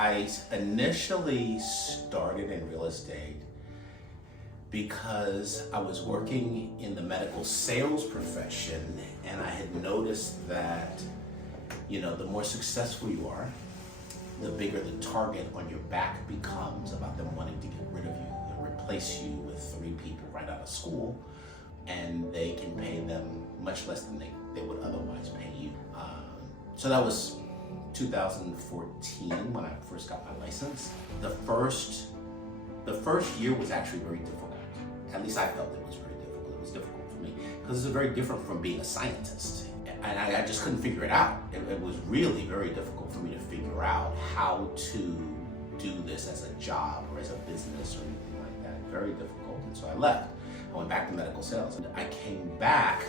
I initially started in real estate because I was working in the medical sales profession, and I had noticed that, the more successful you are, the bigger the target on your back becomes about them wanting to get rid of you and replace you with 3 people right out of school, and they can pay them much less than they would otherwise pay you. So that was 2014 when I first got my license. The first year was actually very difficult. At least I felt it was very difficult. It was difficult for me because it's very different from being a scientist. And I just couldn't figure it out. It was really very difficult for me to figure out how to do this as a job or as a business or anything like that. Very difficult. And so I left. I went back to medical sales. I came back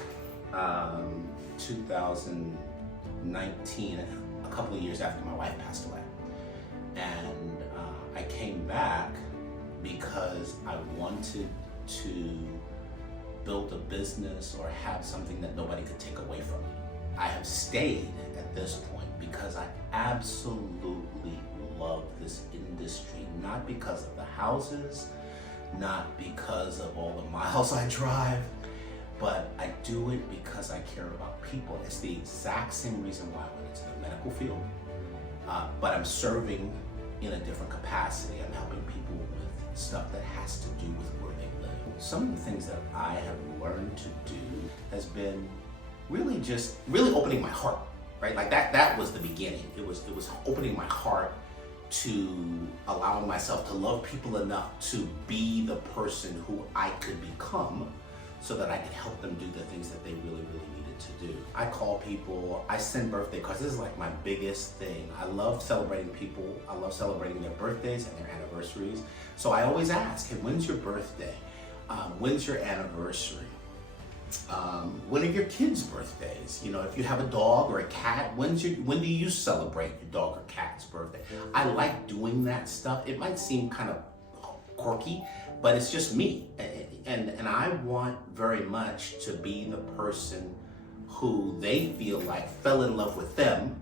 2019, a couple of years after my wife passed away. And I came back because I wanted to build a business or have something that nobody could take away from me. I have stayed at this point because I absolutely love this industry, not because of the houses, not because of all the miles I drive, but I do it because I care about people. It's the exact same reason why I went into the medical field, but I'm serving in a different capacity. I'm helping people with stuff that has to do with where they live. Some of the things that I have learned to do has been really opening my heart, right? Like that was the beginning. It was opening my heart to allowing myself to love people enough to be the person who I could become so that I could help them do the things that they really, really needed to do. I call people, I send birthday cards. This is like my biggest thing. I love celebrating people. I love celebrating their birthdays and their anniversaries. So I always ask, hey, when's your birthday? When's your anniversary? When are your kids' birthdays? If you have a dog or a cat, when do you celebrate your dog or cat's birthday? I like doing that stuff. It might seem kind of quirky, but it's just me. And I want very much to be the person who they feel like fell in love with them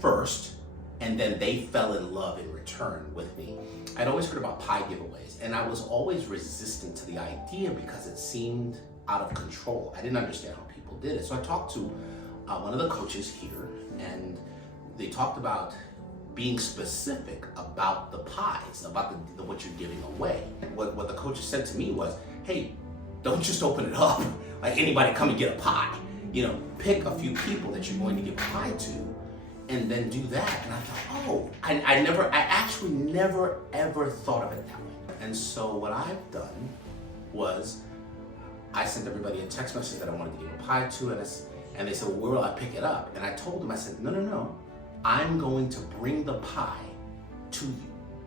first, and then they fell in love in return with me. I'd always heard about pie giveaways, and I was always resistant to the idea because it seemed out of control. I didn't understand how people did it. So I talked to one of the coaches here, and they talked about being specific about the pies, about what you're giving away. What the coach said to me was, hey, don't just open it up like anybody come and get a pie. Pick a few people that you're going to give a pie to, and then do that. And I thought, I actually never ever thought of it that way. And so what I've done was I sent everybody a text message that I wanted to give a pie to, and they said, well, where will I pick it up? And I told them, I said, no, I'm going to bring the pie to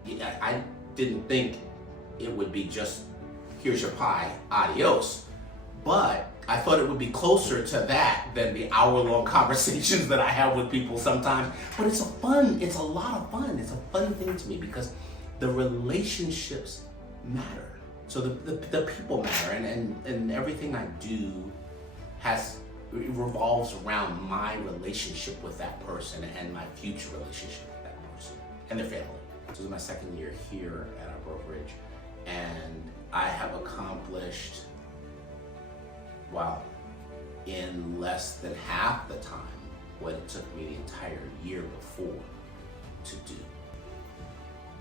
you. I didn't think it would be just, here's your pie, adios. But I thought it would be closer to that than the hour-long conversations that I have with people sometimes. But it's a lot of fun. It's a fun thing to me because the relationships matter. So the people matter, and everything I do revolves around my relationship with that person and my future relationship with that person and their family. This is my second year here at our brokerage, and I have accomplished, in less than half the time what it took me the entire year before to do.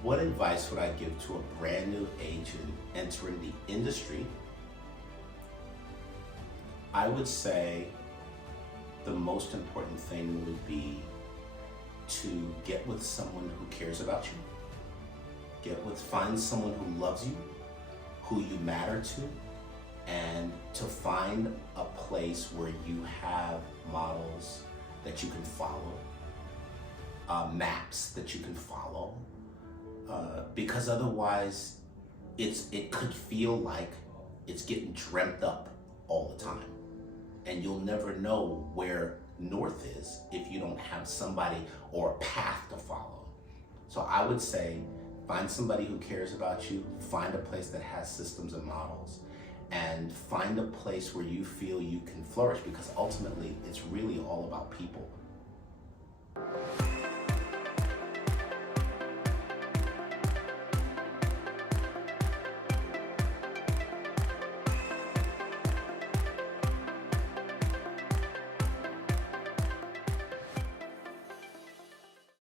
What advice would I give to a brand new agent entering the industry? I would say the most important thing would be to get with someone who cares about you. Find someone who loves you, who you matter to, and to find a place where you have models that you can follow, maps that you can follow, because otherwise it could feel like it's getting dreamt up all the time, and you'll never know where north is if you don't have somebody or a path to follow. So I would say find somebody who cares about you, find a place that has systems and models, and find a place where you feel you can flourish, because ultimately it's really all about people.